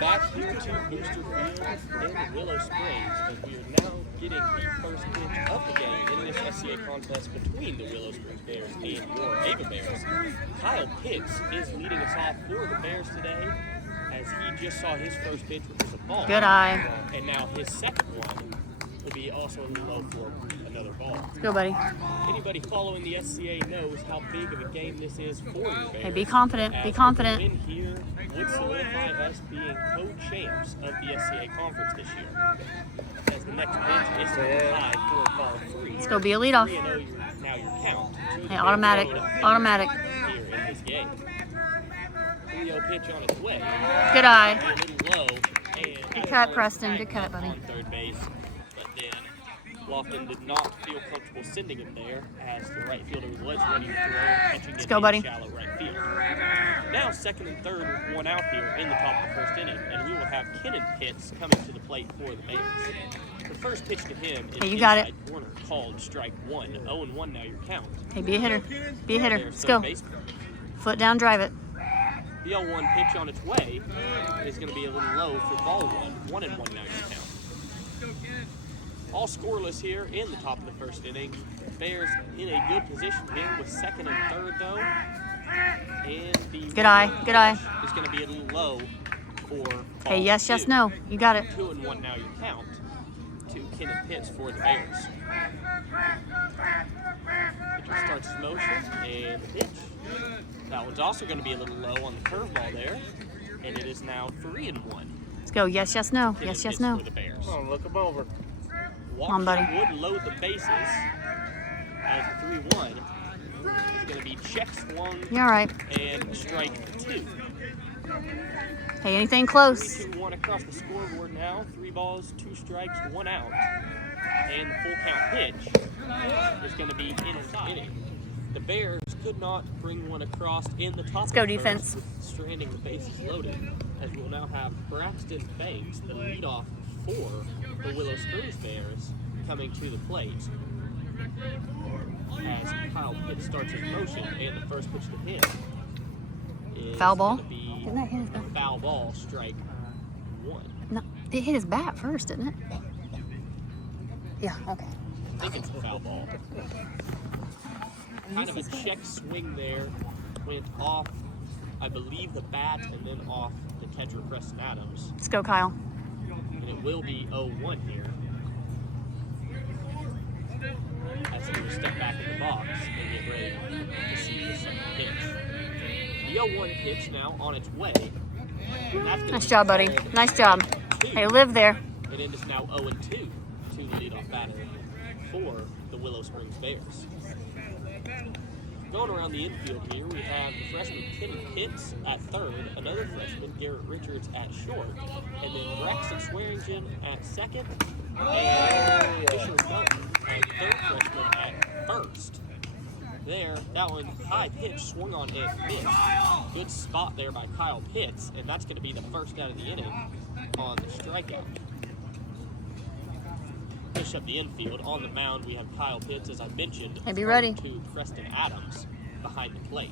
back here to Booster Field in Willow Springs, and we are now getting the first pitch of the game in this SCA contest between the Willow Springs Bears and your Ava Bears. Kyle Pitts is leading us off for the Bears today, as he just saw his first pitch, which was a ball. Good eye. And now his second one will be also a little low for another ball. Let's go, buddy. Anybody following the SCA knows how big of a game this is for the Bears. Hey, be confident. Be confident. A win here would solidify us being co-champs of the SCA conference this year. As the next pitch is tied for ball 3. Let's go be a leadoff. 3-0 now your count. Hey, automatic. Automatic. Here in this game. 3-0 pitch on its way. Good eye. A little low. And Good cut, Preston. Good cut, buddy. On third base, but then Lofton did not feel comfortable sending him there, as the right fielder was ready to throw, catching it go, buddy. in shallow right field. Now second and third with one out here in the top of the first inning, and we will have Kennon Pitts coming to the plate for the Bears. The first pitch to him is Hey, you got it. inside corner, called strike one. 0-1 now your count. Hey, be a hitter. Be a hitter. Bears Let's third go. baseman. Foot down, drive it. The 0-1 pitch on its way is going to be a little low for ball 1. 1-1 now your count. All scoreless here in the top of the first inning. Bears in a good position here with second and third though. And the Good eye. Good eye. is going to be a little low for ball Hey, yes, 2. yes, no. You got it. 2-1 now your count to Kennon Pitts for the Bears. Pitcher starts his motion and the pitch. That one's also going to be a little low on the curveball there, and it is now 3-1. Let's go. Yes, yes, no. Kennon Yes, yes, Pitts no. for the Bears. Come on, look him over. Walker on, buddy. would load the bases as the 3-1. It's going to be check swung You're all right. and strike 2. Hey, anything close. 3-2-1 across the scoreboard now. 3 balls, 2 strikes, 1 out. And the full count pitch is going to be inside. The Bears could not bring one across in the top. Let's go of the defense. first, stranding the bases loaded, as we'll now have Braxton Banks, the leadoff for the Willow Springs Bears, coming to the plate. As Kyle Pitts starts his motion, and the first pitch to him is Foul ball? gonna be Didn't that hit his a bat? foul ball, strike 1. No, it hit his bat first, didn't it? Yeah, okay. I think it's a foul ball. Kind of a check swing there, went off, I believe, the bat, and then off the catcher Preston Adams. Let's go, Kyle. And it will be 0-1 here. As he will step back in the box and get ready to see the second pitch. The 0-1 pitch now on its way. That's gonna Nice be job, buddy. called Nice job. two. Hey, live there. And it is now 0-2 to the leadoff batter for the Willow Springs Bears. Going around the infield here, we have the freshman Kennon Pitts at third, another freshman, Garrett Richards, at short, and then Braxton Swearingen at second, and Fisher Felton at third freshman at first. There, that one, high pitch, swung on and missed. Good spot there by Kyle Pitts, and that's going to be the first out of the inning on the strikeout. Push up the infield. On the mound, we have Kyle Pitts, as I mentioned. Hey, be ready. To Preston Adams behind the plate.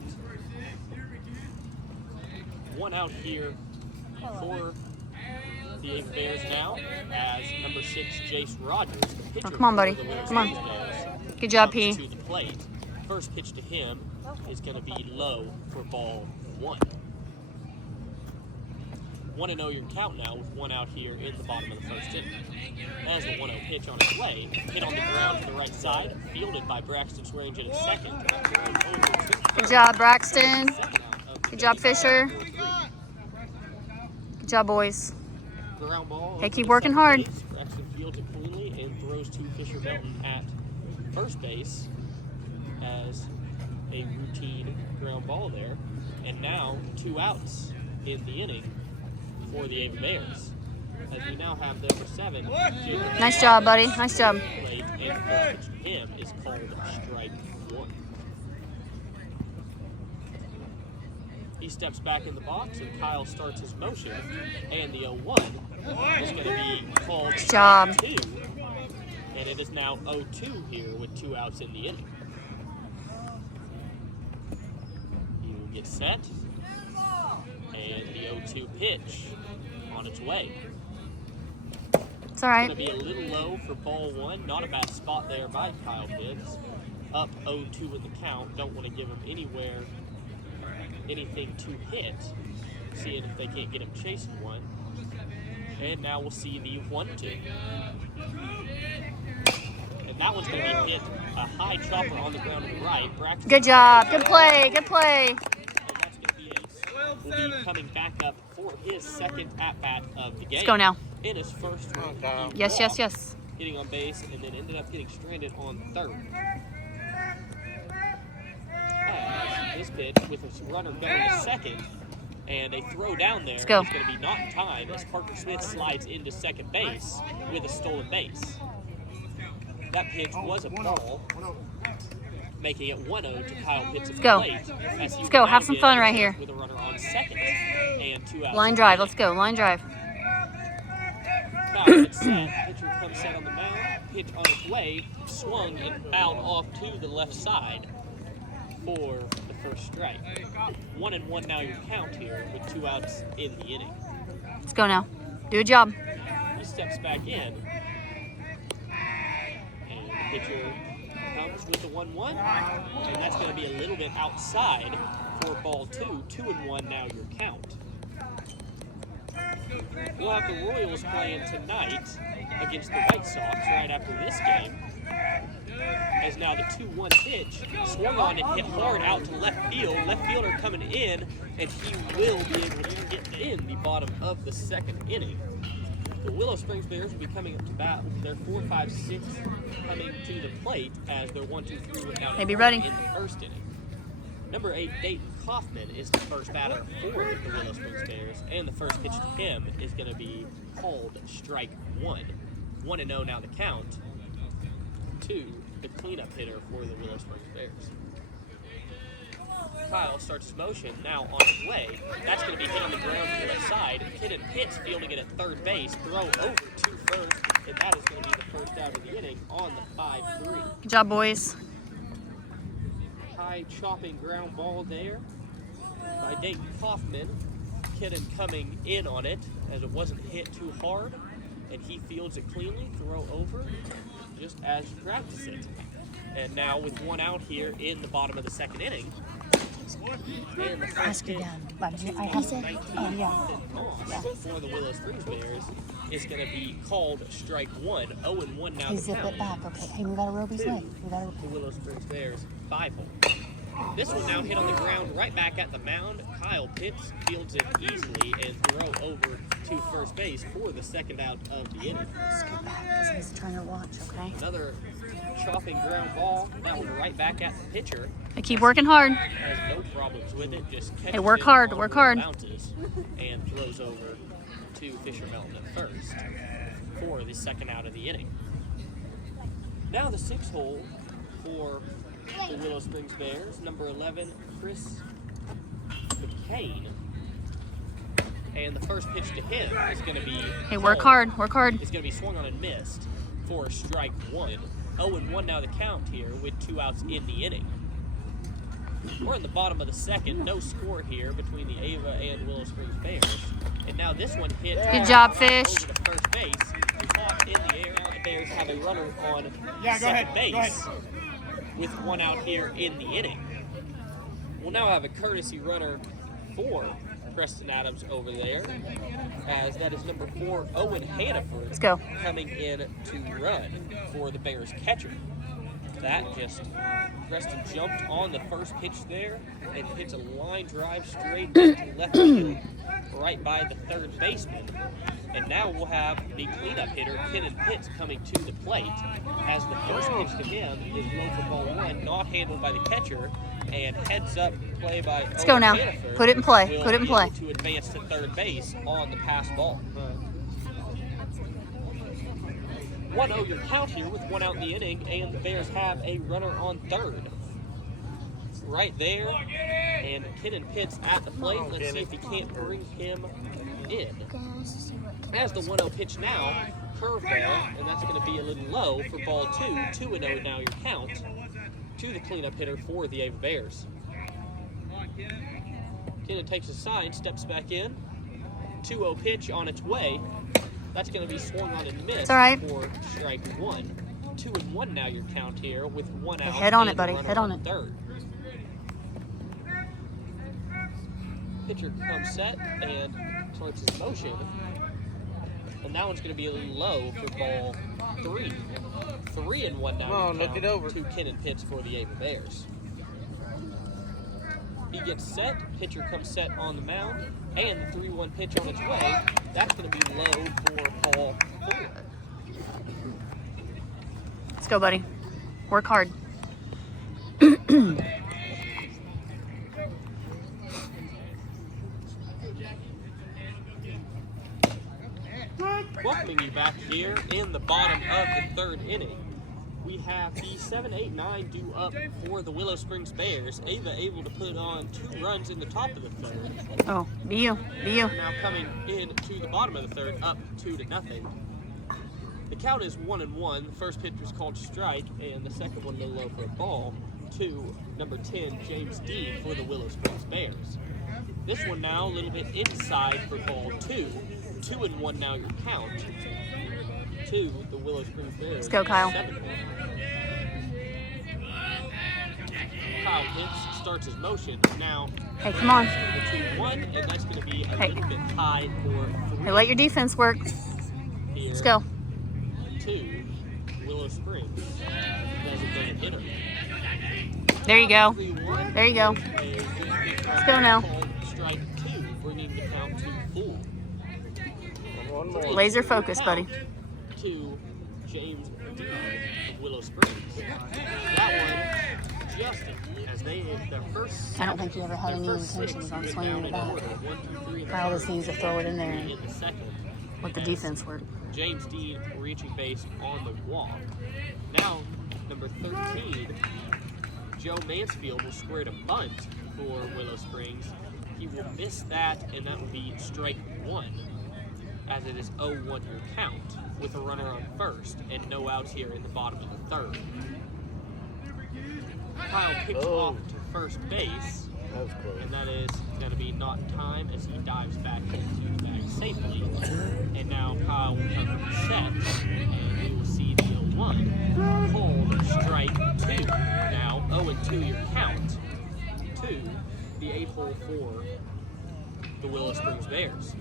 One out here for the Ava Bears now, as number 6, Jace Rogers, the pitcher. Oh, come on, buddy. for the Willow Come on. Springs Bears, Good job, comes P. to the plate. First pitch to him is going to be low for ball 1. 1-0 your count now with one out here in the bottom of the first inning. As the 1-0 pitch on its way, hit on the ground to the right side, fielded by Braxton Swearingen at second. Good job, Braxton. Good job, Fisher. Good job, boys. Ground ball. Hey, keep working hard. Base. Braxton fields it cleanly and throws to Fisher Belton at first base as a routine ground ball there. And now 2 outs in the inning for the Ava Bears, as we now have the number 7. Nice job, buddy. Nice job. Plate, and the first pitch to him is called strike 1. He steps back in the box, and Kyle starts his motion, and the 0-1 is going to be called Nice job. strike 2, and it is now 0-2 here with 2 outs in the inning. He will get set, and the 0-2 pitch on on its way. It's all right. It's going to be a little low for ball 1. Not a bad spot there by Kyle Pitts. Up 0-2 in the count. Don't want to give him anything to hit. Seeing if they can't get him chasing one. And now we'll see the 1-2. And that one's going to be hit a high chopper on the ground to the right. Braxton, Good job. Good play. Good play. and that's going to be will be coming back up for his second at-bat of the game. Let's go now. In his first run. Yes, yes, yes. Hitting on base and then ended up getting stranded on third. This pitch with his runner going to second. And a throw down there is going to be not in time as Parker Smith slides into second base with a stolen base. That pitch was a ball, making it 1-0 to Kyle Pitts at the plate. Let's go. Have some fun right here. With a runner on second and 2 outs. Line drive. Let's go. Line drive. Kyle Pitts set. Pitcher comes set on the mound. Pitch on its way. Swung and fouled off to the left side for the first strike. 1-1 now your count here with 2 outs in the inning. Let's go now. Do a job. He steps back in. And the pitcher comes with the 1-1. And that's going to be a little bit outside for ball 2. 2-1 now your count. We'll have the Royals playing tonight against the White Sox right after this game. As now the 2-1 pitch swung on and hit hard out to left field. Left fielder coming in, and he will be able to get in the bottom of the second inning. The Willow Springs Bears will be coming up to bat with their 4-5-6 coming to the plate as their 1-2-3 went down ready. in the first inning. Number 8, Dayton Kaufman, is the first batter for the Willow Springs Bears, and the first pitch to him is going to be called strike 1. 1-0 now the count to the cleanup hitter for the Willow Springs Bears. Kyle starts his motion now on his way. That's going to be hit on the ground to the left side. Kennon Pitts fielding it at third base. Throw over to first, and that is going to be the first out of the inning on the 5-3. Good job, boys. High chopping ground ball there by Dayton Kaufman. Kennon coming in on it as it wasn't hit too hard, and he fields it cleanly. Throw over just as you practice it. And now with 1 out here in the bottom of the second inning. And the first hit for the Willow Springs Bears is going to be called strike 1. 0-1 now. Zip it back. Okay. Hey, we got to rope his leg. The Willow Springs Bears 5-hole. This one now hit on the ground right back at the mound. Kyle Pitts fields it easily and throw over to first base for the second out of the inning. Scoot back because he's trying to watch, okay? Another chopping ground ball. That one right back at the pitcher. I keep working hard. Has no problems with it. Just catches work it hard, on work where it hard. bounces and throws over to Fisher Melton at first for the second out of the inning. Now the 6 hole for the Willow Springs Bears, number 11, Chris McCain. And the first pitch to him is going to be... Hey, work hard, work hard. It's going to be swung on and missed for strike 1. 0-1 now the count here with 2 outs in the inning. We're in the bottom of the second. No score here between the Ava and Willow Springs Bears. And now this one hit... Good job, Fish. Over to first base. Caught in the air. The Bears have a runner on second base. With 1 out here in the inning. We'll now have a courtesy runner for Preston Adams over there, as that is number 4, Owen Hannaford. Let's go. Coming in to run for the Bears catcher. That just, Preston jumped on the first pitch there and hits a line drive straight to left field, right by the third baseman. And now we'll have the cleanup hitter, Kennon Pitts, coming to the plate, as the first pitch to him is low for ball 1, not handled by the catcher, and heads up play by Let's go now. Put it in play. Put it in play. To advance to third base on the pass ball. 1-0 your count here with 1 out in the inning, and the Bears have a runner on third. Right there, and Kennon Pitts at the plate. Let's see if he can't bring him in. As the 1-0 pitch now, curveball, and that's going to be a little low for ball 2. 2-0 now your count to the cleanup hitter for the Ava Bears. Kennon takes a side, steps back in, 2-0 pitch on its way. That's going to be swung on and missed all right. for strike one. 2-1 now your count here with 1 out. Head on and it, buddy. a runner Head on on it. third. Pitcher comes set and starts his motion. And that one's going to be a little low for ball 3. 3-1 now. Come on, look it over. 2 kennon hits for the Ava Bears. He gets set. Pitcher comes set on the mound. And the 3-1 pitch on its way. That's going to be low for ball 4. Let's go, buddy. Work hard. Welcoming you back here in the bottom of the third inning. We have the 7-8-9 due up for the Willow Springs Bears. Ava able to put on 2 runs in the top of the third. Oh, be you. Be you. Now coming into the bottom of the third, up 2-0. The count is 1-1. The first pitch was called strike, and the second one low low for a ball to number 10, James Dean, for the Willow Springs Bears. This one now a little bit inside for ball 2. 2-1 now your count to the Willow Springs Bears. Let's go, Kyle. 7-1. Kyle hits, starts his motion. Now, Hey, come on. the 2-1, and that's going to be a Hey. little bit tied for 3. Hey, let your defense work. Here Let's go. to Willow Springs. Designated hitter. There you go. 3-1. There you go. Let's go now. Strike 2, bringing the count to 4. One more. Laser focus, buddy. To James Dean of Willow Springs. That one just as they their first. I don't think he ever had their any first intentions six on went swinging down the in bat. order. 1, 2, 3 in the Kyle just first, needs to throw it in there. 3 in the second. Let the As defense work. James Dean reaching base on the walk. Now, number 13, Joe Mansfield will square to bunt for Willow Springs. He will miss that, and that will be strike 1, as it is 0-1 your count, with a runner on first and no outs here in the bottom of the third. Kyle picks off to first base, That was close. and that is going to be not in time as he dives back into the bag safely. And now Kyle will come from set, and we will see the 0-1 called strike 2. Now 0-2 your count to the 8-hole for the Willow Springs Bears.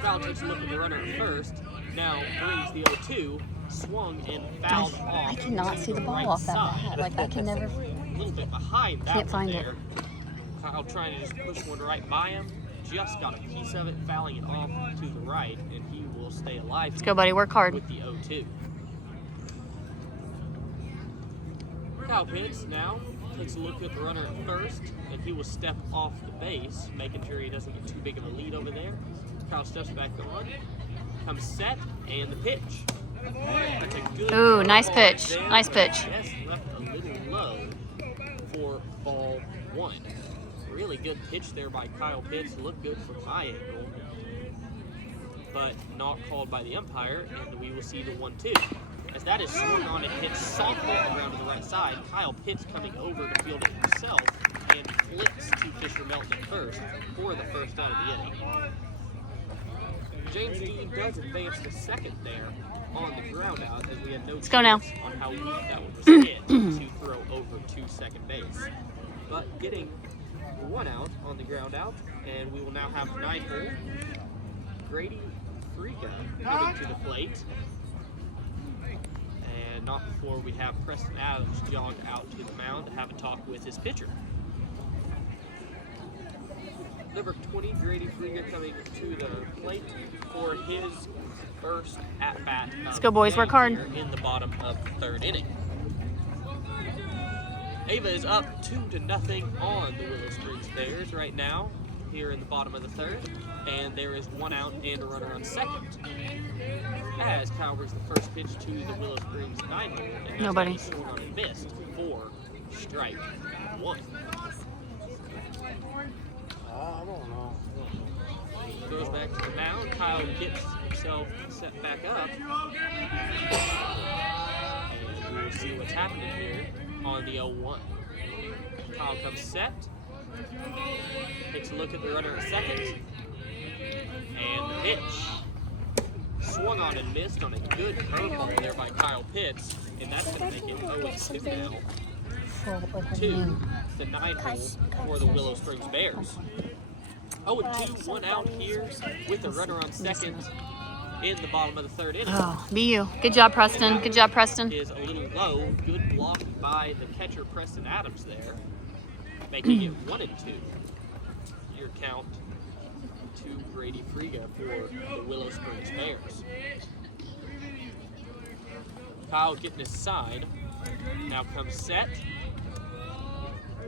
Kyle takes a look at the runner at first, now brings the 0-2, swung and fouled off. I cannot to see the ball right off that side. bat. Like, I can never. A little bit behind that Can't one find it. there. Kyle trying to just push one right by him. Just got a piece of it, fouling it off to the right, and he will stay alive. Let's go, buddy. Work hard. With the 0-2. Kyle Pitts now takes a look at the runner at first, and he will step off the base, making sure he doesn't get too big of a lead over there. Kyle steps back on, comes set, and the pitch. That's a good Ooh, nice ball right pitch. there, Nice but pitch. Just left a little low for ball 1. Really good pitch there by Kyle Pitts. Looked good from my angle, but not called by the umpire, and we will see the 1-2. As that is swung on and hit softly around to the right side, Kyle Pitts coming over to field it himself and flips to Fisher Melton at first for the first out of the inning. James Dean does advance to second there on the ground out, as we had no go now. chance on how weak that one was hit to throw over to second base. But getting 1 out on the ground out, and we will now have 9-hole Grady Friga coming to the plate. And not before we have Preston Adams jog out to the mound to have a talk with his pitcher. Number 20, Grady Friga, coming to the plate for his first at-bat. Let's go, boys. Work hard. In the bottom of the third inning. Ava is up 2-0 on the Willow Springs Bears right now, here in the bottom of the third. And there is 1 out and a runner on second. As Kyle brings the first pitch to the Willow Springs 9-hole. And Nobody. swung on and missed for strike 1. I don't know. Goes back to the mound. Kyle gets himself set back up. And we will see what's happening here on the 0-1. Kyle comes set. Takes a look at the runner at second. And the pitch. Swung on and missed on a good curveball there by Kyle Pitts. And that's going to make it 0-2 now. To the 9 hole for the Willow Springs Bears. 0-2, 1 out here with the runner on second in the bottom of the third inning. Oh, be you. Good job, Preston. Good job, Preston. Is a little low. Good block by the catcher, Preston Adams there. Making it 1-2. Your count to Grady Friga for the Willow Springs Bears. Kyle getting his side. Now comes set.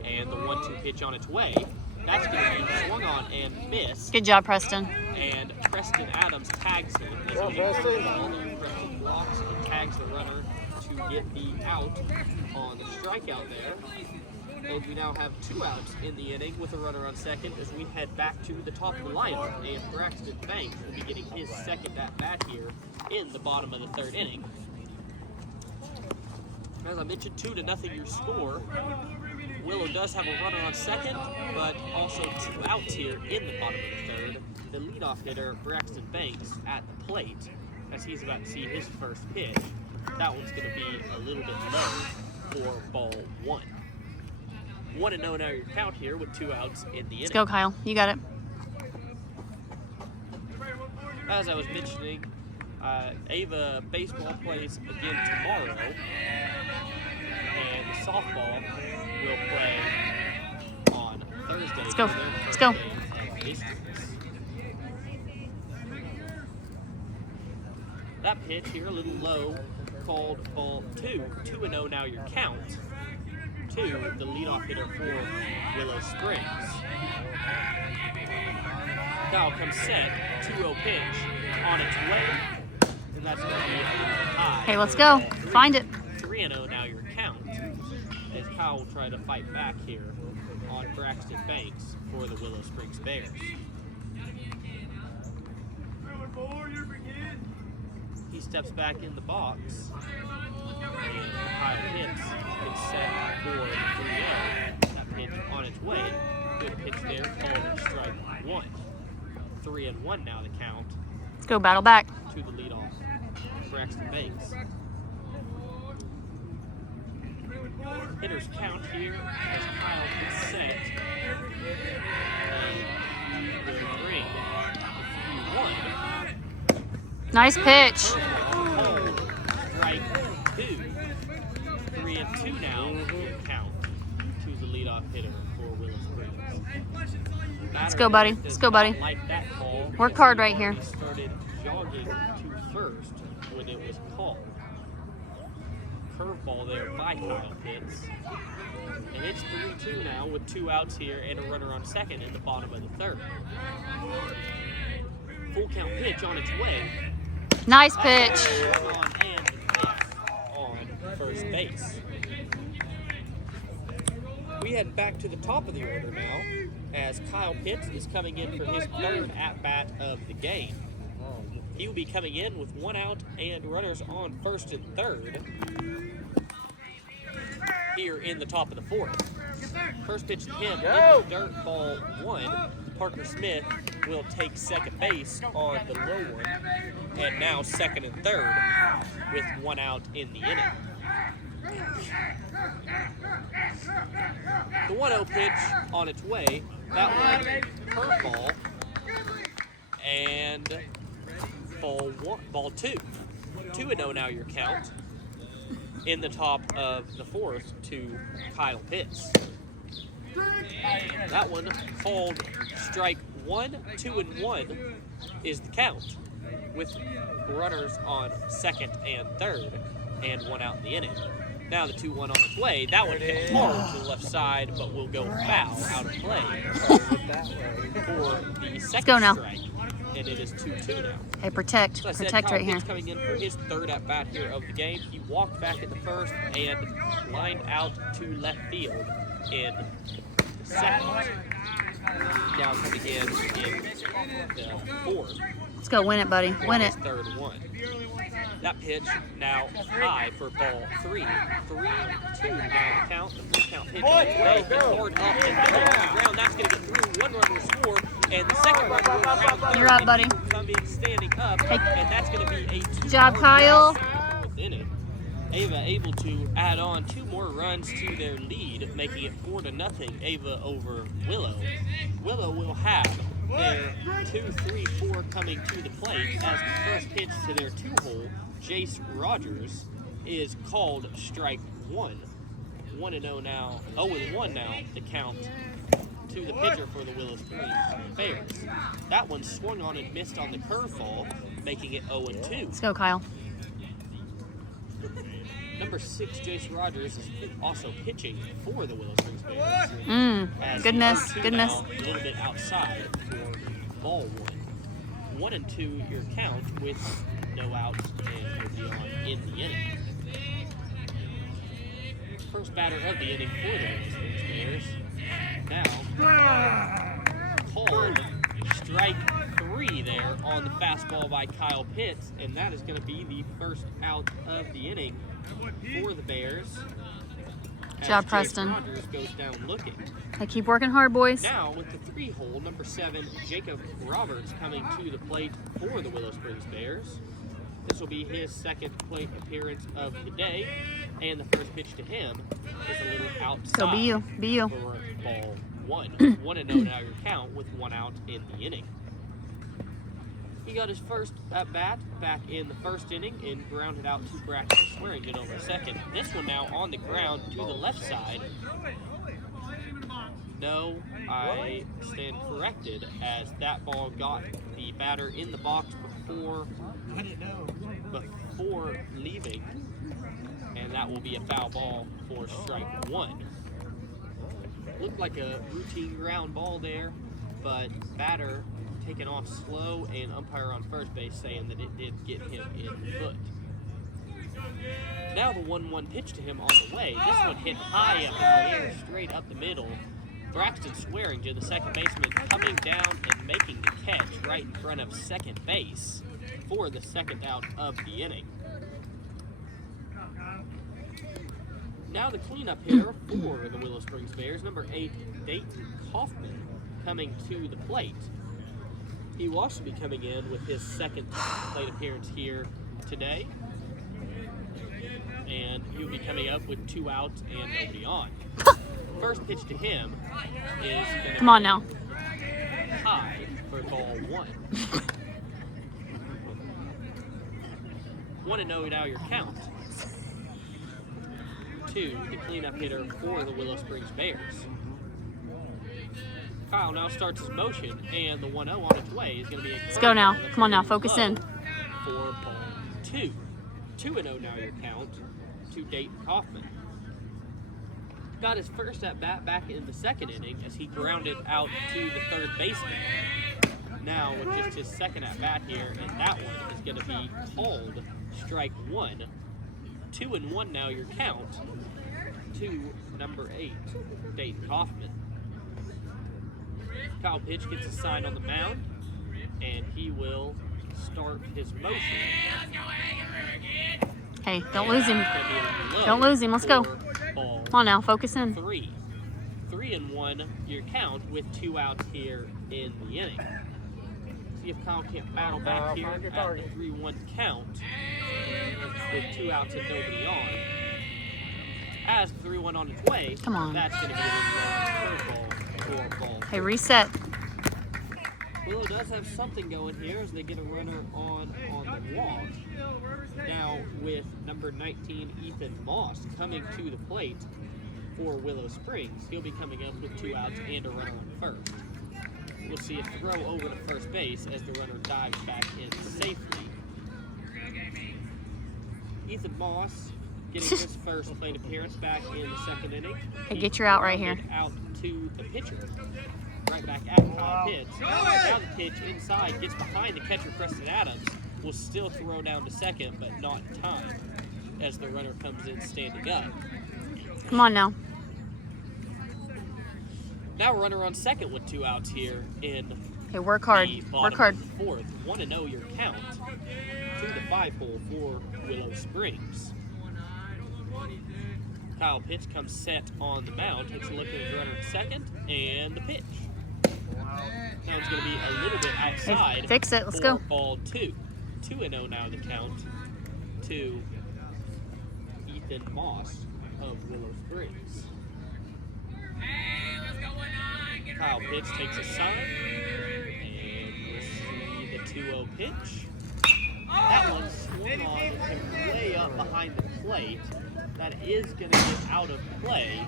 And the 1-2 pitch on its way. That's going to be swung on and missed. Good job, Preston. And Preston Adams tags him. As he Preston blocks and tags the runner to get the out on the strikeout there. And we now have 2 outs in the inning with a runner on second as we head back to the top of the lineup. And Braxton Banks will be getting his second at-bat here in the bottom of the third inning. As I mentioned, 2-0 your score. Willow does have a runner on second, but also 2 outs here in the bottom of the third. The leadoff hitter, Braxton Banks, at the plate as he's about to see his first pitch. That one's going to be a little bit low for ball 1. 1-0 now your count here with 2 outs in the inning. Let's go, Kyle. You got it. As I was mentioning, Ava baseball plays again tomorrow, and softball will play on Thursday. Let's go. Let's go. That pitch here a little low, called ball 2. 2-0 now your count to the leadoff hitter for Willow Springs. Kyle comes set, 2-0 pitch on its way, and that's going to be a little high. Hey, let's go. Find it. 3-0 now your count, as Kyle will try to fight back here on Braxton Banks for the Willow Springs Bears. He steps back in the box, and Kyle Pitts is set for 3-0. That pitch on its way. Good pitch there, called strike 1. 3-1 now the count. Let's go, battle back. To the leadoff, Braxton Banks. Hitters count here as Kyle is set. And will bring 1. Nice pitch. Strike 2. 3-2 now count to the leadoff hitter for Willow Springs. Let's go, buddy. Let's go, buddy. Like that call, Work hard right here. he started jogging to first when it was called. Curveball there by Kyle Pitts. And it's 3-2 now with 2 outs here and a runner on second in the bottom of the third. Full count pitch on its way. Nice pitch. On and on first base. We head back to the top of the order now as Kyle Pitts is coming in for his third at-bat of the game. He will be coming in with 1 out and runners on first and third here in the top of the fourth. First pitch to him, into dirt, ball 1. Parker Smith will take second base on the low one, and now second and third with 1 out in the inning. The 1-0 pitch on its way, that one curveball, and ball 2. 2-0 now your count in the top of the fourth to Kyle Pitts. That one called strike 1, 2-1 is the count with runners on second and third and 1 out in the inning. Now the 2-1 on its way. That one hit hard to the left side, but will go foul out of play for the second strike. And it is 2-2 now. Hey, protect. So I said, Protect Kyle right here. Pitts coming in for his third at-bat here of the game. He walked back in the first and lined out to left field in the second. Now coming in the fourth. Let's go win it, buddy. Win it. His third one. That pitch now high for ball 3. 3-2 now the count. The full count pitch on its way. Hit hard up and down on the ground. That's going to get through. One runner will score, and the second runner will round third. You're up, buddy. And he will come in standing up, Hey. and that's going to be a 2 job, Kyle. within it. Ava able to add on 2 more runs to their lead, making it 4-0. Ava over Willow. Willow will have their 2-3-4 coming to the plate as the first pitch to their 2-hole, Jace Rogers, is called strike 1. 1-0 now, 0-1 now, the count to the pitcher for the Willow Springs Bears. That one swung on and missed on the curveball, making it 0-2. Let's go, Kyle. Number 6, Jace Rogers, is also pitching for the Willow Springs Bears. As Good miss, 0-2 good now, miss. A little bit outside for ball 1. 1-2 your count with no outs and no beyond in the inning. First batter of the inning for the Willow Springs Bears. Now, called strike 3 there on the fastball by Kyle Pitts, and that is going to be the first out of the inning for the Bears. Good job, Jace Preston. Rogers goes down looking. Hey, keep working hard, boys. Now with the 3-hole, number 7, Jacob Roberts coming to the plate for the Willow Springs Bears. This will be his second plate appearance of the day, and the first pitch to him is a little outside. So be you, be you. For ball 1. 1-0 now your count with 1 out in the inning. He got his first at bat back in the first inning and grounded out to Braxton Swearingen over second. This one now on the ground to the left side. No, I stand corrected as that ball got the batter in the box before leaving, and that will be a foul ball for strike 1. Looked like a routine ground ball there, but batter taken off slow, and umpire on first base saying that it did get him in the foot. Now the 1-1 pitch to him on the way. This one hit high up in the air, straight up the middle. Braxton Swearingen, the second baseman, coming down and making the catch right in front of second base for the second out of the inning. Now the cleanup hitter for the Willow Springs Bears, number 8, Dayton Kaufman, coming to the plate. He will also be coming in with his second plate appearance here today. And he'll be coming up with 2 outs and nobody on. First pitch to him is going to Come on now. high for ball 1. 1-0 now your count. 2, the cleanup hitter for the Willow Springs Bears. Kyle now starts his motion, and the 1-0 on its way is going to be a Let's go now. curveball Come on now, that's focus low in. For ball 2. 2-0 now your count to Dayton Kaufman. Got his first at bat back in the second inning as he grounded out to the third baseman. Now with just his second at bat here, and that one is going to be called strike 1. 2-1 now your count to number 8, Dayton Kaufman. Kyle Pitch gets a sign on the mound, and he will start his motion. Hey, don't lose him. It's gonna be a little low Don't lose him. Let's go. for ball Come on now, focus in. 3. 3-1 your count with 2 outs here in the inning. See if Kyle can't battle back here at the 3-1 count with 2 outs and nobody on. As the 3-1 on its way, Come on. that's going to be a little curveball for ball. Hey, reset. Willow does have something going here as they get a runner on the walk. Now with number 19, Ethan Moss, coming to the plate for Willow Springs. He'll be coming up with 2 outs and a runner on first. We'll see a throw over to first base as the runner dives back in safely. Ethan Moss getting his first plate appearance back in the second inning. Hey, get your out right here. Out to the pitcher. Right back at Kyle Pitts. Now the pitch inside gets behind the catcher, Preston Adams. Will still throw down to second, but not in time as the runner comes in standing up. Come on now. Now a runner on second with 2 outs here in Hey, work hard. the Work bottom hard. of the fourth. 1-0 your count to the 5-hole for Willow Springs. Kyle Pitts comes set on the mound, takes a look at his runner at second, and the pitch. Now it's going to be a little bit outside. Fix it. Let's for go. Ball 2. 2-0 now the count to Ethan Moss of Willow Springs. Kyle Pitts takes a sign, and we'll see the 2-0 pitch. That one swung on and way up behind the plate. That is going to get out of play,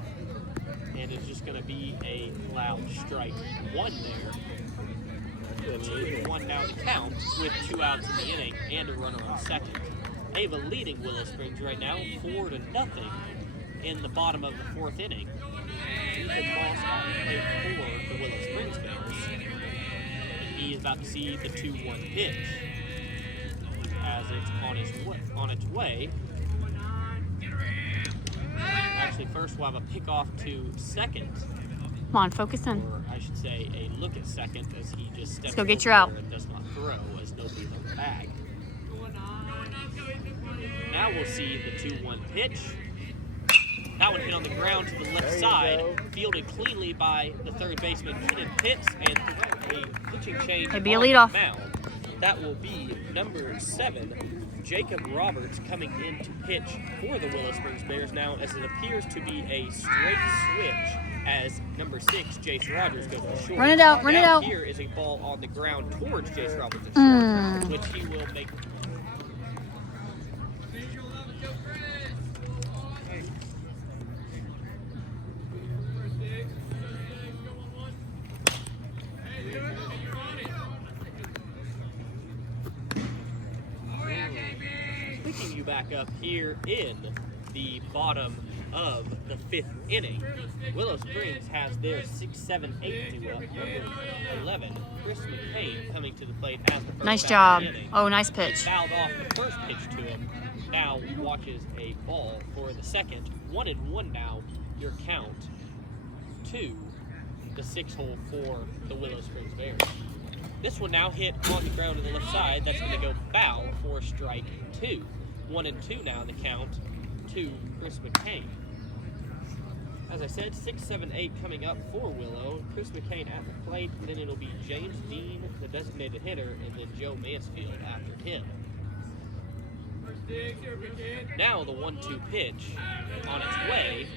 and it's just going to be a loud strike one there. 2-1 now the count with 2 outs in the inning and a runner on second. Ava leading Willow Springs right now 4-0 in the bottom of the 4th inning. Ethan Moss on the plate for the Willow Springs Bears. And he is about to see the 2-1 pitch as it's on its way. Actually, first we'll have a pickoff to second. Come on, focus in. Or I should say a look at second as he just steps go get over your out. and does not throw as nobody's on the bag. Now we'll see the 2-1 pitch. That one hit on the ground to the left side, fielded cleanly by the third baseman Kenan Pitts, and a pitching change Maybe a on the leadoff. mound. That will be number 7, Jacob Roberts, coming in to pitch for the Willow Springs Bears now, as it appears to be a straight switch as number 6, Jace Rogers, goes to short. Run it out, run it Now out. Here is a ball on the ground towards Jace Roberts at short, which he will make. Picking you back up here in the bottom of the 5th inning, Willow Springs has their 6-7-8 duo, number 11, Chris McCain, coming to the plate as the first Nice batter job. of the inning. Oh, nice He pitch. fouled off the first pitch to him. Now watches a ball for the second. 1-1 now, your count to the 6-hole for the Willow Springs Bears. This one now hit on the ground to the left side. That's going to go foul for strike 2. 1-2 now the count to Chris McCain. As I said, 6-7-8 coming up for Willow. Chris McCain at the plate. Then it'll be James Dean, the designated hitter, and then Joe Mansfield after him. Now the 1-2 pitch on its way.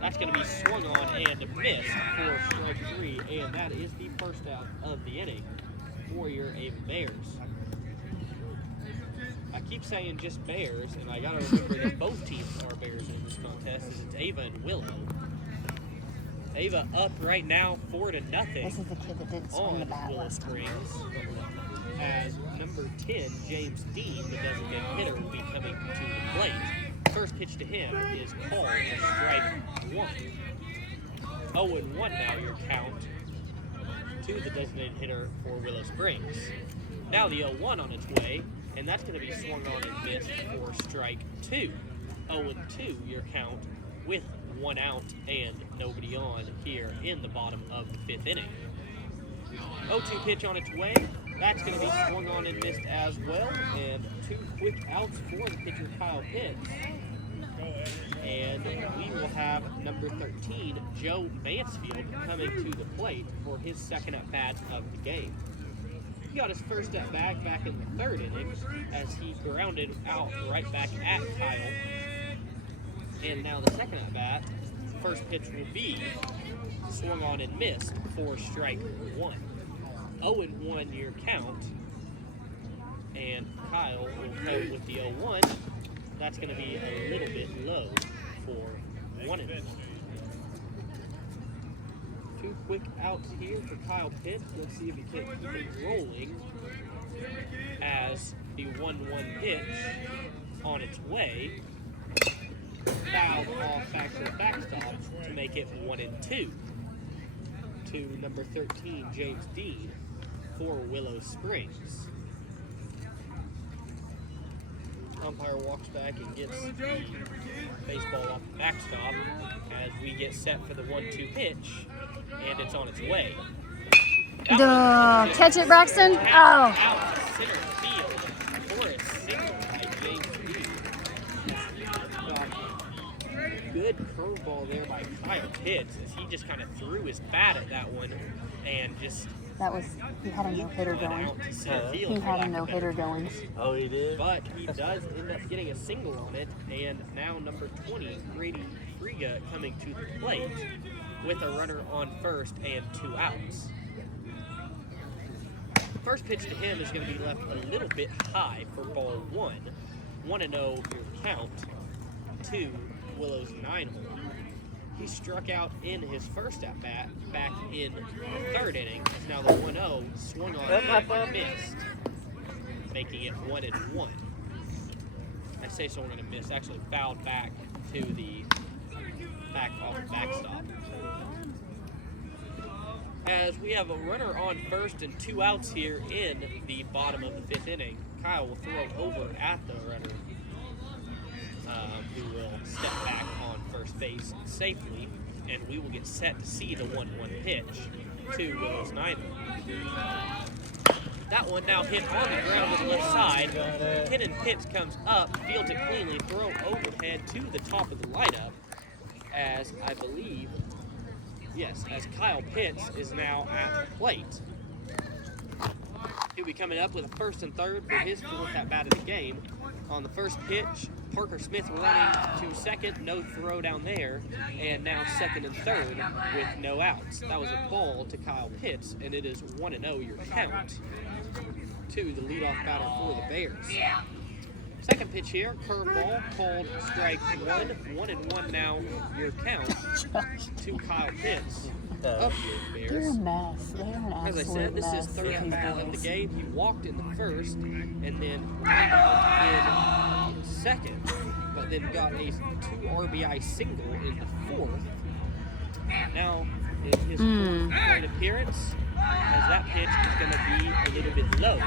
That's going to be swung on and missed for strike 3, and that is the first out of the inning for your Ava Bears. I keep saying just Bears, and I got to remember that both teams are Bears in this contest, as it's Ava and Willow. Ava up right now 4-0 This is the kid that didn't swing the on bat Willow last time. Springs, as number 10, James Dean, the designated hitter, will be coming to the plate. First pitch to him is called a strike 1. 0-1 now your count to the designated hitter for Willow Springs. Now the 0-1 on its way, and that's going to be swung on and missed for strike 2. 0-2 your count with 1 out and nobody on here in the bottom of the 5th inning. 0-2 pitch on its way. That's going to be swung on and missed as well. And 2 quick outs for the pitcher, Kyle Pitts. And we will have number 13, Joe Mansfield, coming to the plate for his second at-bat of the game. He got his first at-bat back in the 3rd inning as he grounded out right back at Kyle. And now the second at-bat, first pitch will be swung on and missed for strike 1. 0-1 your count, and Kyle will go with the 0-1. That's going to be a little bit low for 1-1. 2 quick outs here for Kyle Pitts. Let's see if he can keep things rolling as the 1-1 pitch on its way. Fouled off back to the backstop to make it 1-2 to number 13, James Dean, for Willow Springs. Umpire walks back and gets the baseball off the backstop as we get set for the 1-2 pitch, and it's on its way. Catch it, Braxton. Oh. Out. center field for a single by James Reed. Good curveball there by Kyle Pitts as he just kind of threw his bat at that one and just he had a no-hitter going. out to center field. He for had a lack of no-hitter better going. terms. Oh, he did? But he does end up getting a single on it, and now number 20, Grady Friga, coming to the plate with a runner on first and 2 outs. First pitch to him is going to be left a little bit high for ball 1. 1-0 your count to Willow's 9-hole. He struck out in his first at-bat back in the 3rd inning. As now the 1-0 swung on and missed, making it 1-1. I say swung on and missed, actually fouled back to the backstop. As we have a runner on first and 2 outs here in the bottom of the 5th inning, Kyle will throw over at the runner, who will step back on first base safely, and we will get set to see the 1-1 pitch to Willow's 9. That one now hit on the ground to the left side. Kennon Pitts comes up, fields it cleanly, throw overhead to the top of the lineup, as I believe, yes, as Kyle Pitts is now at the plate. He'll be coming up with a first and third for his 4th at-bat of the game. On the first pitch, Parker Smith running to second, no throw down there, and now second and third with no outs. That was a ball to Kyle Pitts, and it is 1-0 your count to the leadoff batter for the Bears. Second pitch here, curveball, called strike 1. 1-1 now your count to Kyle Pitts of your They're Bears. a mess. They're an As I absolute said, this is mess. 3rd these at-bat of the boys. game. He walked in the first and then ran out in second, but then got a 2 RBI single in the 4th. Now, in his 4th plate appearance, as that pitch is going to be a little bit low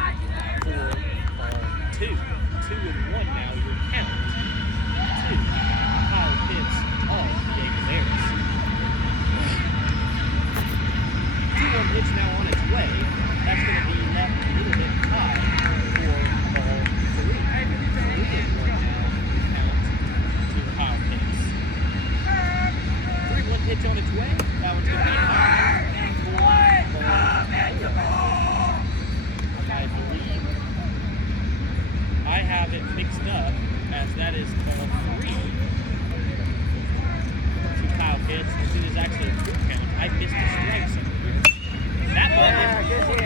for ball 2. 2-1 now your count to Kyle Pitts of the Yankee Bears. 2-1 pitch now on its way. That's going to be left a little bit high for ball 3. 3-1 now count to Kyle Pitts. 3-1 pitch on its way. That one's going to be high for ball 4. I believe I have it mixed up, as that is ball 3 to Kyle Pitts. This is actually a full count. I missed the strike zone here. That ball is on the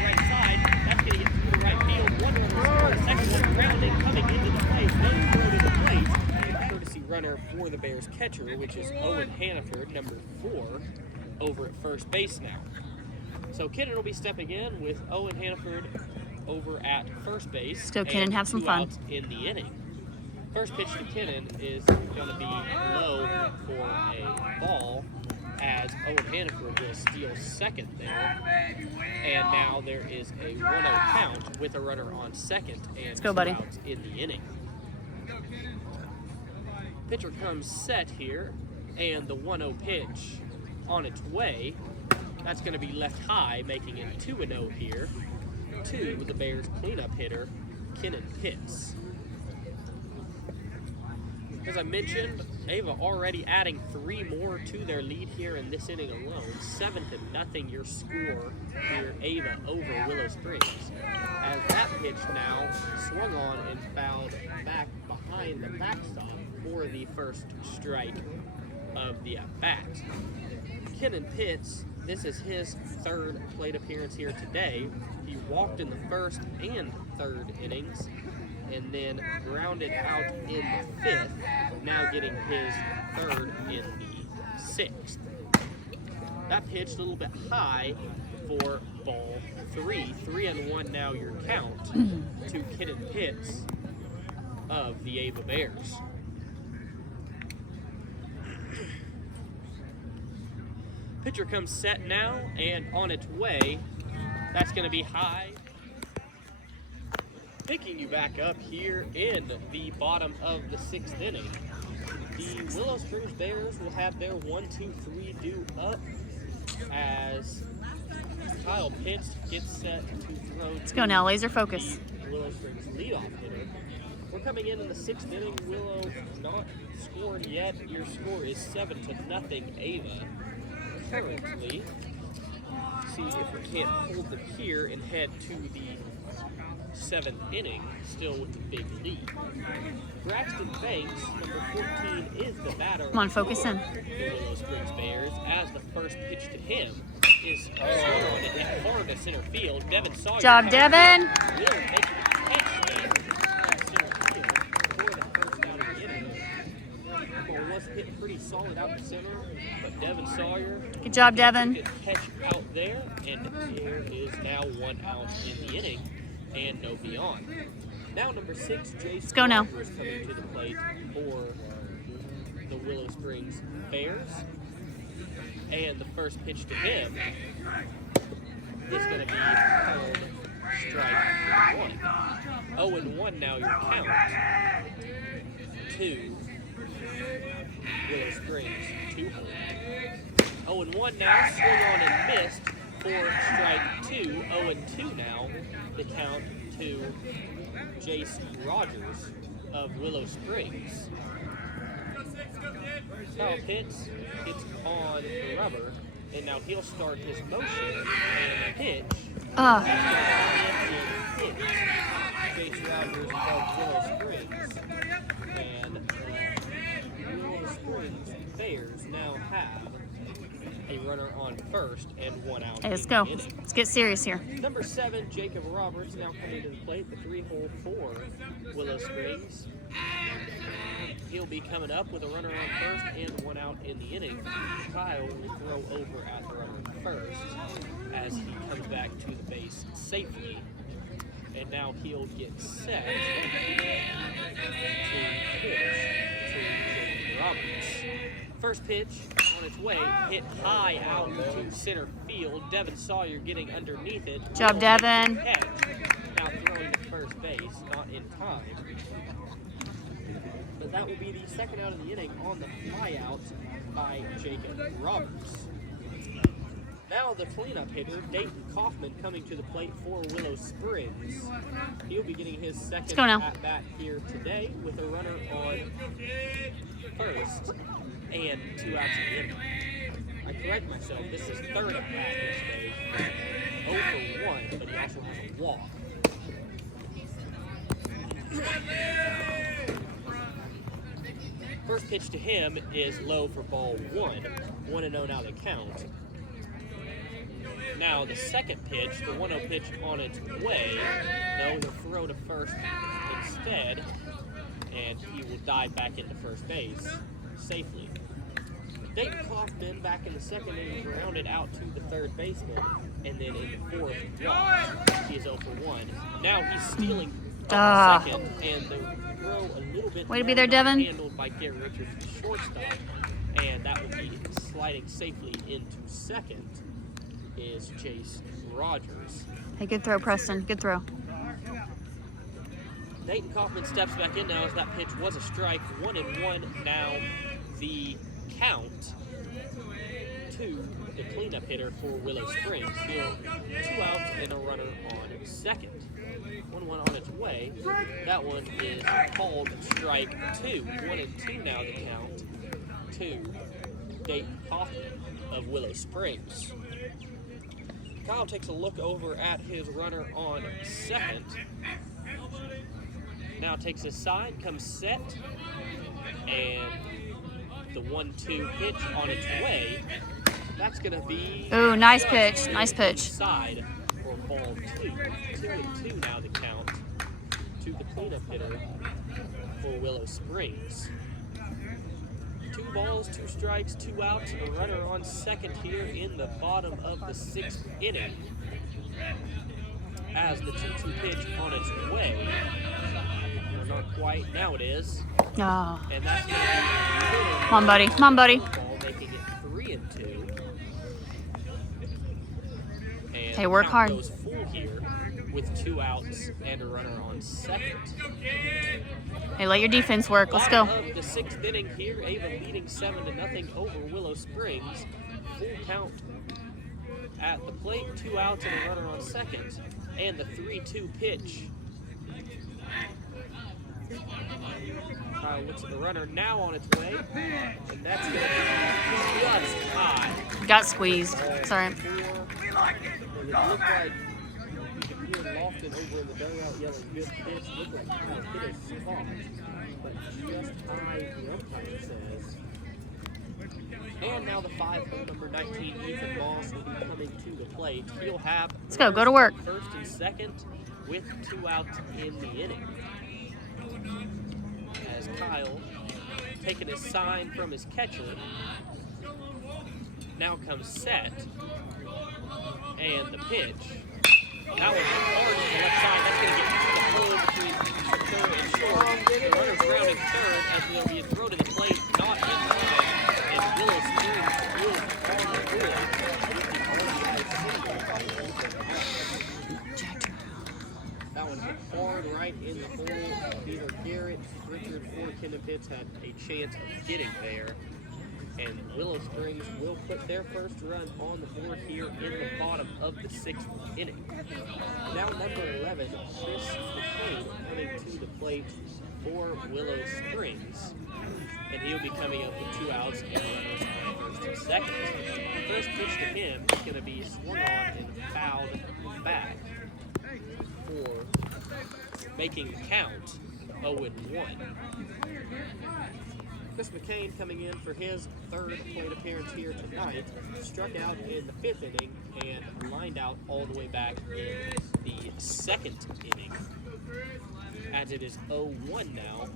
right side. That's going to get through the right field. One runner scored. Second one grounding, coming into the plate. No throw to the plate. Courtesy runner for the Bears catcher, which is Owen Hannaford, number 4, over at first base now. So Kennon will be stepping in with Owen Hannaford over at first base. Let's go, Kennon, and have some 2 fun. outs in the inning. First pitch to Kennon is going to be low for a ball, as Owen Hannaford will steal second there. And now there is a 1-0 count with a runner on second and Let's go, 2 buddy. outs in the inning. Pitcher comes set here, and the 1-0 pitch on its way. That's going to be left high, making it 2-0 here to the Bears cleanup hitter, Kennon Pitts. As I mentioned, Ava already adding 3 more to their lead here in this inning alone. 7-0 your score here, Ava over Willow Springs. As that pitch now swung on and fouled back behind the backstop for the first strike of the at-bat. Kennon Pitts, this is his 3rd plate appearance here today. He walked in the 1st and 3rd innings, and then grounded out in the 5th, now getting his 3rd in the 6th. That pitch a little bit high for ball 3. 3-1 now your count to Kennon Pitts of the Ava Bears. Pitcher comes set now, and on its way, that's going to be high. Picking you back up here in the bottom of the 6th inning. The Willow Springs Bears will have their 1-2-3 due up, as Kyle Pitts gets set to throw. Let's go now. Laser focus. Willow Springs leadoff hitter. We're coming in the 6th inning. Willow not scored yet. Your score is 7-0 Ava. Currently, see if we can't hold them here and head to the 7th inning, still with the big lead. Braxton Banks, number 14, is the batter. Come on, focus in. The Willow Springs Bears, as the first pitch to him is swung on and hit hard to center field. Devin Sawyer. Job, Devin. Will make the catch in center field for the first out of the inning. The ball was hit pretty solid out the center, but Devin Sawyer. Good job, Devin. Took a catch out there, and there is now 1 out in the inning and no beyond. Now number 6, Jason. Let's go now. Rogers coming to the plate for the Willow Springs Bears. And the first pitch to him is going to be called strike 1. 0-1 now your count to Willow Springs 2 hole. 0-1 now, swung on and missed for strike 2. 0-2 now, the count to Jace Rogers of Willow Springs. Kyle Pitts gets on the rubber, and now he'll start his motion and pitch. Jace Rogers of Willow Springs. And Willow Springs Bears now have a runner on first and 1 out. Hey, let's go. Let's get serious here. Number 7, Jacob Roberts, now coming to the plate, the 3-hole for Willow Springs. He'll be coming up with a runner on first and 1 out in the inning. Kyle will throw over at the runner on first as he comes back to the base safely. And now he'll get set to pitch to Jacob Roberts. First pitch on its way, hit high out to center field. Devin Sawyer getting underneath it. Job, Devin. Catch. Now throwing to first base, not in time. But that will be the 2nd out of the inning on the flyout by Jacob Roberts. Now the cleanup hitter, Dayton Kaufman, coming to the plate for Willow Springs. He'll be getting his 2nd at-bat here today with a runner on first and 2 outs in the inning. I correct myself, this is 3rd at-bat today. 0 for 1, but he also has a walk. First pitch to him is low for ball 1. 1-0 now the count. Now the second pitch, the 1-0 pitch on its way. No, he'll throw to first instead, and he will dive back into first base safely. Dayton Kaufman back in the 2nd inning grounded out to the 3rd baseman, and then in the 4th walked. He is 0 for 1. Now he's stealing on the 2nd, and the throw a little bit way to be there, Devin. Handled by Garrett Richards, the shortstop, and that will be sliding safely into 2nd is Jace Rogers. Hey, good throw, Preston. Good throw. Dayton Kaufman steps back in now as that pitch was a strike. 1-1 now the count to the cleanup hitter for Willow Springs. He'll 2 outs and a runner on second. 1-1 on its way. That one is called strike 2. 1-2 now the count to Dayton Kaufman of Willow Springs. Kyle takes a look over at his runner on second. Now takes his side, comes set, and the 1-2 pitch on its way. That's going to be... Ooh, nice pitch. Nice pitch. Side for ball 2. 2-2 now the count to the cleanup hitter for Willow Springs. 2 balls, 2 strikes, 2 outs, a runner on second here in the bottom of the 6th inning. As the 2-2 pitch on its way. No, not quite. Now it is. Oh. And that's going to be Come on, buddy. Come on, buddy. ball, making it 3-2. And Hey, work count hard. goes full here with 2 outs and a runner on second. Hey, let your defense work. Let's go. Bottom of the 6th inning here, Ava leading 7-0 over Willow Springs. Full count at the plate, 2 outs and a runner on second, and the 3-2 pitch. Kyle looks at the runner now on its way, and that's going to be just high. Got squeezed. Sorry. And it looked like you could hear Lofton over in the dugout yelling, "Good pitch." It looked like he hit a spot, but just high, the umpire says. And now the 5-hole number 19, Ethan Moss, will be coming to the plate. He'll have Let's go. Go to work. first and second with 2 outs in the inning. As Kyle, taking his sign from his catcher, now comes set, and the pitch. That one's hard to the left side. That's going to get the hole between third and short. The runner's grounding third as there'll be a throw to the plate, not in time, and Willow Springs will on the board with the RBI single. That one hit hard right in the hole. Either Garrett, Richard, or Kennon Pitts had a chance of getting there. And Willow Springs will put their first run on the board here in the bottom of the 6th inning. Now number 11, Chris McCain, coming to the plate for Willow Springs. And he'll be coming up with 2 outs and runners on first and second. The first pitch to him is going to be swung on and fouled back for making the count 0-1. Chris McCain coming in for his 3rd plate appearance here tonight, struck out in the 5th inning and lined out all the way back in the 2nd inning. As it is 0-1 now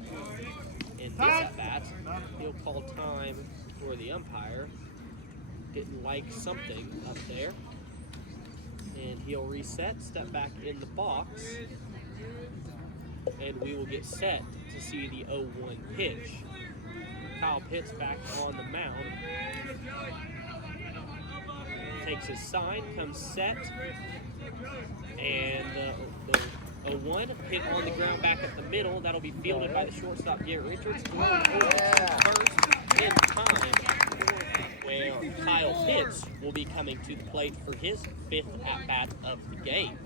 in this at-bat, he'll call time for the umpire. Didn't like something up there. And he'll reset, step back in the box, and we will get set to see the 0-1 pitch. Kyle Pitts back on the mound. Takes his sign, comes set, and the 0-1 hit on the ground back at the middle. That'll be fielded by the shortstop Garrett Richards. Thrown over to first in time. Where Kyle Pitts will be coming to the plate for his 5th at-bat of the game.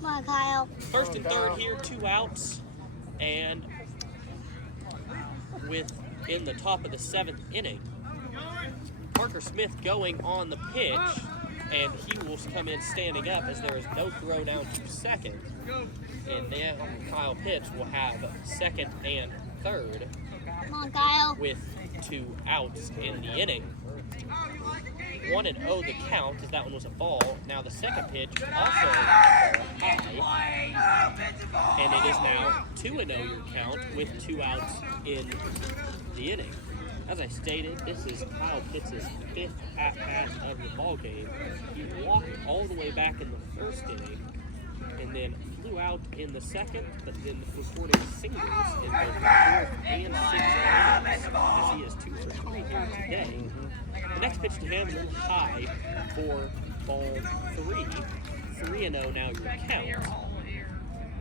Come on, Kyle. First and third here, 2 outs, and in the top of the 7th inning, Parker Smith going on the pitch, and he will come in standing up as there is no throw down to second. And now Kyle Pitts will have second and third. Come on, Kyle. With 2 outs in the inning. 1-0 the count, as that one was a ball. Now the second pitch also high, and it is now 2-0 your count with 2 outs in the inning. As I stated, this is Kyle Pitts' 5th at-bat of the ball game. He walked all the way back in the 1st inning, and then flew out in the 2nd, but then recorded singles in both the 4th and 6th innings, as he is 2 for 3 here today. The next pitch to him, a little high for ball 3. 3-0 now your count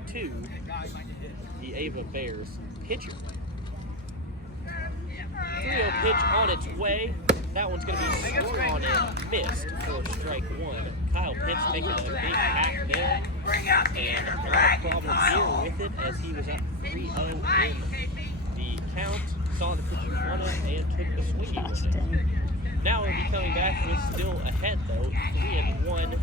to the Ava Bears pitcher. 3-0 pitch on its way. That one's going to be swung on and missed for strike 1. Kyle Pitts making a big hack there, and not a problem here with it as he was up 3-0 in the count. Saw the pitcher run it and took the swing with it. Now we'll be coming back with still ahead though. 3-1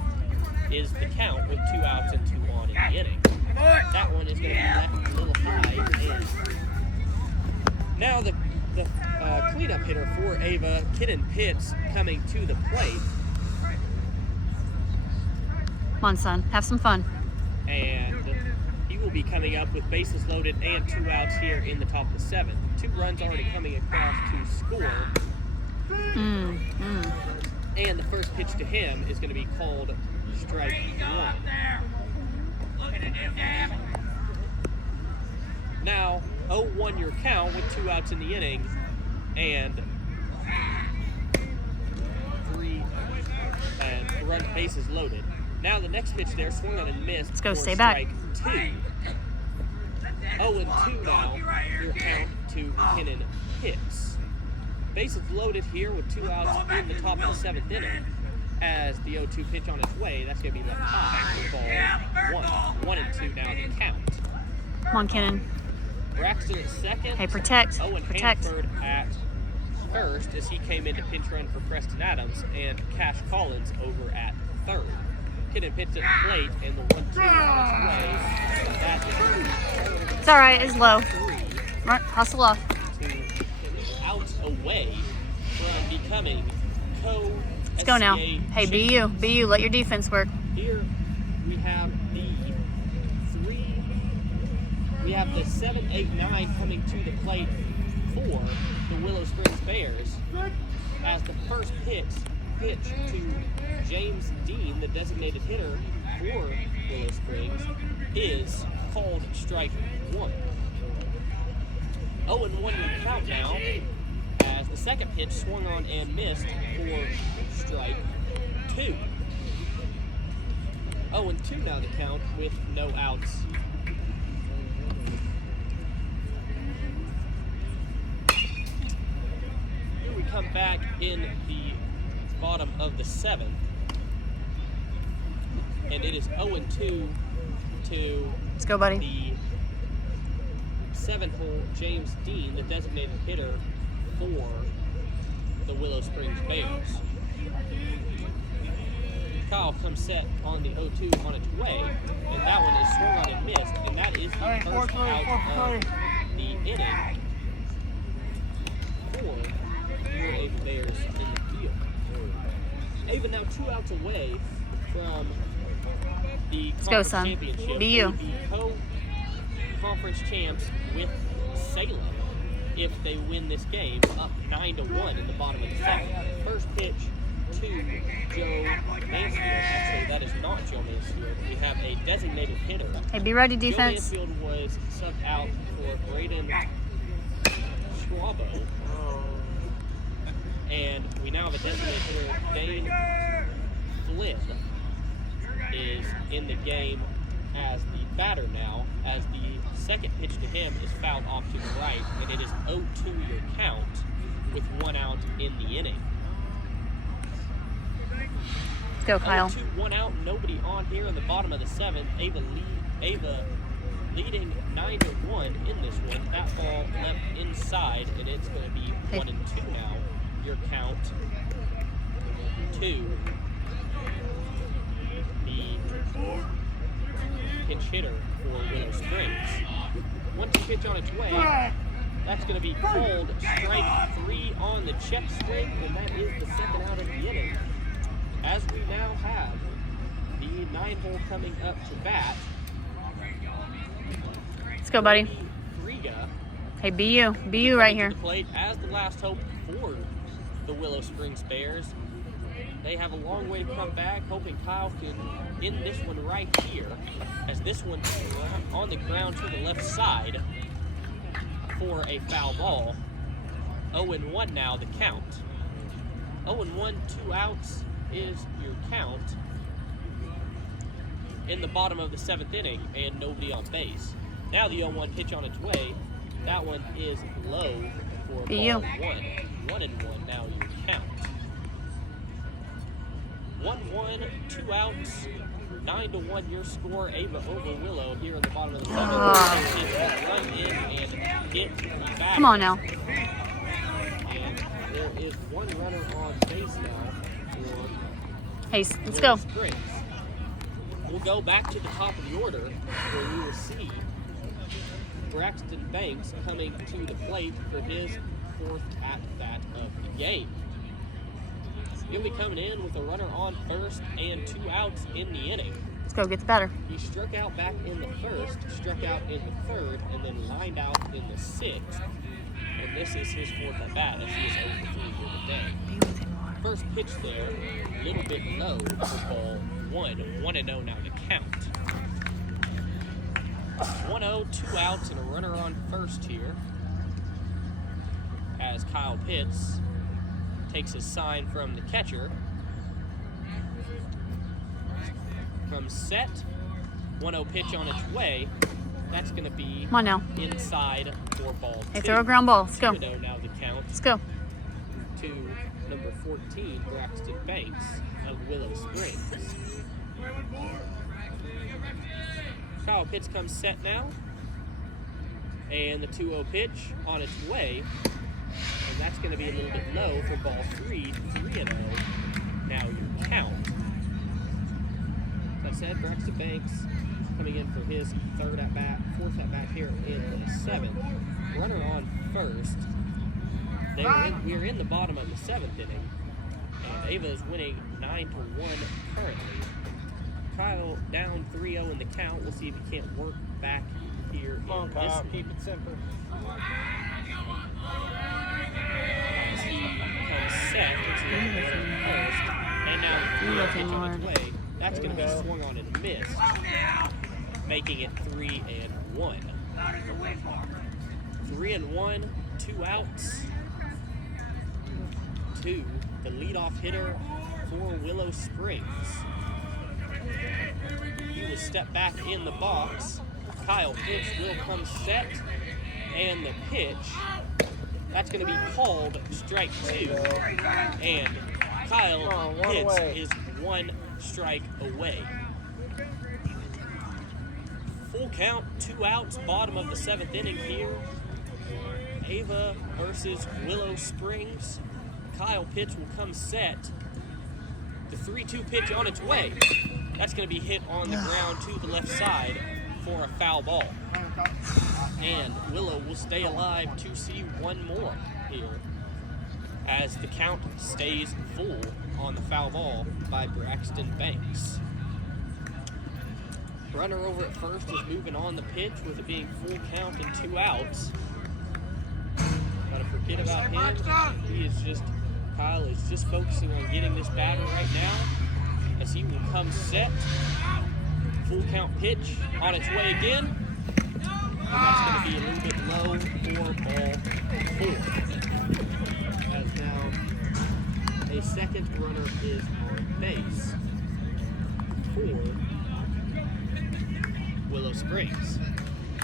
is the count with 2 outs and 2 on in the inning. That one is going to be left a little high. Now the cleanup hitter for Ava, Kennon Pitts, coming to the plate. Come on, son. Have some fun. And he will be coming up with bases loaded and 2 outs here in the top of the 7th. 2 runs already coming across to score. And the first pitch to him is going to be called strike 1. Now, 0-1 your count with 2 outs in the inning, and 3 and run bases loaded. Now the next pitch there, swung on and missed. Let's go, for stay back. Strike 2. 0-2 now, your count to Kennon Pitts. Bases loaded here with 2 outs in the top of the 7th inning. As the 0-2 pitch on its way, that's going to be left high for ball 1. 1-2 now the count. Come on, Kennon. Braxton at second. Hey, protect. Owen Protect. Hanford at first as he came in to pinch run for Preston Adams, and Cash Collins over at third. Kennon pitched at the plate, and the 1-2 on its way. That is It's all right. It's low. 3 Right, hustle off. out away from becoming co. Let's go now. Hey, be you. Be you. Let your defense work. Here we have the 7, 8, 9 coming to the plate for the Willow Springs Bears as the first pitch to James Dean, the designated hitter for Willow Springs, is called strike 1. 0-1 your count now as the second pitch swung on and missed for strike 2. 0-2 now the count with no outs. Here we come back in the bottom of the 7th, and it is 0-2 to Let's go, buddy. the 7th-hole James Dean, the designated hitter for the Willow Springs Bears. Kyle comes set on the 0-2 on its way, and that one is swung on and missed, and that is the first out of the inning for your Ava Bears in the field. Ava now 2 outs away from the go, conference son. championship. Be you. The co-conference champs with Salem if they win this game, up 9-1 in the bottom of the 7th. First pitch to Joe Mansfield. Actually, that is not Joe Mansfield. We have a designated hitter. Hey, be ready, defense. Joe Mansfield was subbed out for Braden Schwabo. And we now have a designated hitter. Dane Flynn is in the game as the batter now, as the second pitch to him is fouled off to the right, and it is 0-2 your count with 1 out in the inning. Let's go, Kyle. 0-2, 1 out, nobody on here in the bottom of the 7th. Ava leading 9-1 in this one. That ball left inside, and it's going to be 1-2 now. Your count to the pinch hitter for Willow Springs. 1-2 pitch on its way. That's going to be called strike 3 on the check swing, and that is the second out of the inning. As we now have the 9-hole coming up to bat. Let's go, buddy. Riga. Hey, be you. Be you right here. The plate as the last hope for the Willow Springs Bears. They have a long way to come back, hoping Kyle can end this one right here, as this one on the ground to the left side for a foul ball. 0-1 now the count. 0-1, 2 outs is your count in the bottom of the 7th inning, and nobody on base. Now the 0-1 pitch on its way. That one is low for ball 1. 1-1 now your count. 1-1, 2 outs, 9-1 your score. Ava over Willow here in the bottom of the 7th. Run in and hit the back. Come on now. And there is 1 runner on base now for Hey, let's go. Springs. We'll go back to the top of the order where we will see Braxton Banks coming to the plate for his 4th at-bat of the game. He'll be coming in with a runner on first and 2 outs in the inning. Let's go get the batter. He struck out back in the 1st, struck out in the 3rd, and then lined out in the 6th. And this is his 4th at-bat as he is 0 for 3 here today. Be with him more. First pitch there, a little bit low for ball 1. 1-0 now to count. 1-0, 2 outs, and a runner on first here. As Kyle Pitts takes a sign from the catcher. From set, 1-0 pitch on its way. That's going to be Come on now. inside for ball 2. Hey, throw a ground ball. Let's go. 2-0 now the count. Let's go. to number 14, Braxton Banks of Willow Springs. Kyle Pitts comes set now. And the 2-0 pitch on its way. And that's going to be a little bit low for ball 3, 3-0. Now your count. As I said, Braxton Banks coming in for his fourth at bat here in the 7th. Runner on first. We are in the bottom of the 7th inning. And Ava is winning 9-1 currently. Kyle down 3-0 in the count. We'll see if he can't work back here. Come on, Kyle, keep it simple. As he comes set, it's first, and now the 3-0 pitch on its way. That's going to be swung on and missed, making it 3-1. 3-1, 2 outs. To the leadoff hitter for Willow Springs. He will step back in the box. Kyle Pitts will come set, and the pitch, that's going to be called strike 2, and Kyle Pitts is 1 strike away. Full count, 2 outs, bottom of the 7th inning here. Ava versus Willow Springs. Kyle Pitts will come set. The 3-2 pitch on its way. That's going to be hit on the ground to the left side for a foul ball. And Willow will stay alive to see one more here as the count stays full on the foul ball by Braxton Banks. Runner over at first is moving on the pitch with it being full count and 2 outs. Gotta forget about him. Kyle is just focusing on getting this batter right now as he will come set. Full count pitch on its way again. And that's going to be a little bit low for ball 4. As now a second runner is on base for Willow Springs.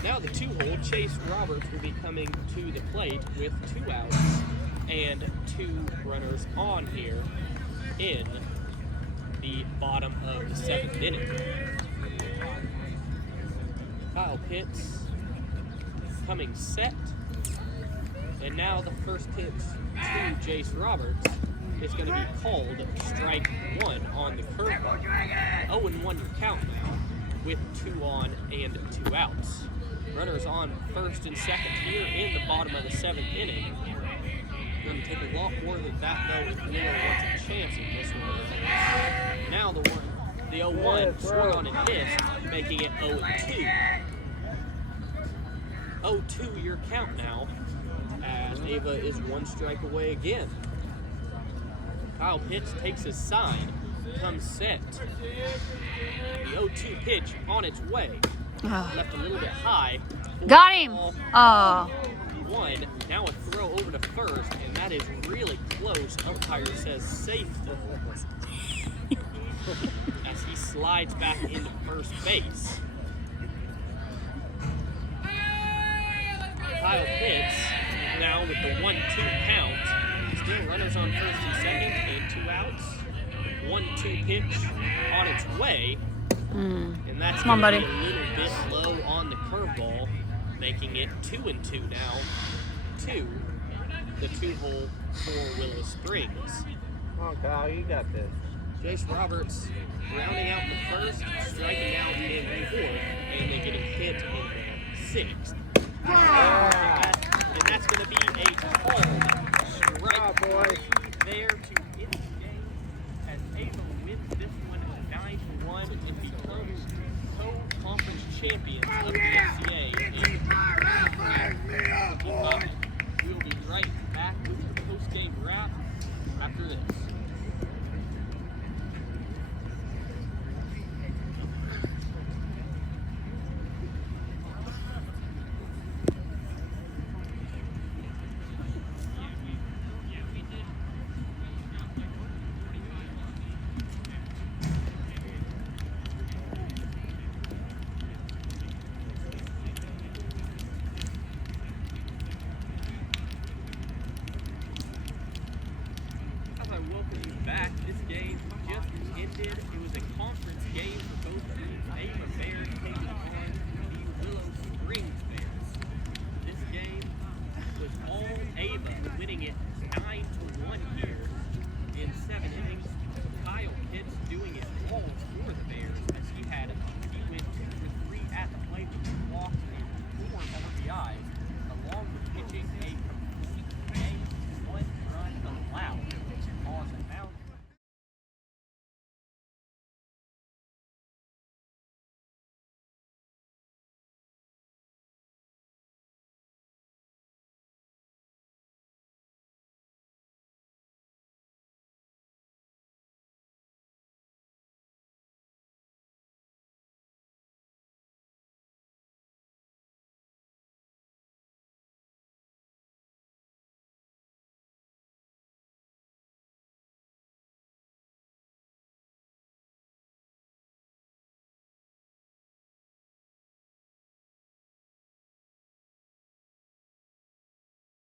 Now the 2-hole, Chase Roberts will be coming to the plate with 2 outs and 2 runners on here in the bottom of the 7th inning. Kyle Pitts coming set, and now the first pitch to Chase Roberts is going to be called strike 1 on the curveball. 0-1 your count now with 2 on and 2 outs. Runners on first and second here in the bottom of the 7th inning. Going to take a lot more than that though if Willow wants a chance in this one. Now the 0-1 swung on and missed, making it 0-2. 0-2 your count now, as Ava is 1 strike away again. Kyle Pitts takes his sign, comes set. The 0-2 pitch on its way. Left a little bit high. Got him! Oh. 1. Now a throw over to first, and that is really close. Umpire says safe. As he slides back into first base. Kyle Pitts now with the 1-2 count. Still runners on first and second and 2 outs. 1-2 pitch on its way. And that's going to be a little bit low on the curveball, making it 2-2 now to the 2-hole for Willow Springs. Come on, Kyle, you got this. Jace Roberts rounding out the first, striking out in the 4th, and then getting hit in the 6th. And that's going to be a called strike there to end the game as Ava wins this one 9-1 and becomes co-conference champions of the NCAA. We'll be right back with the post-game wrap after this.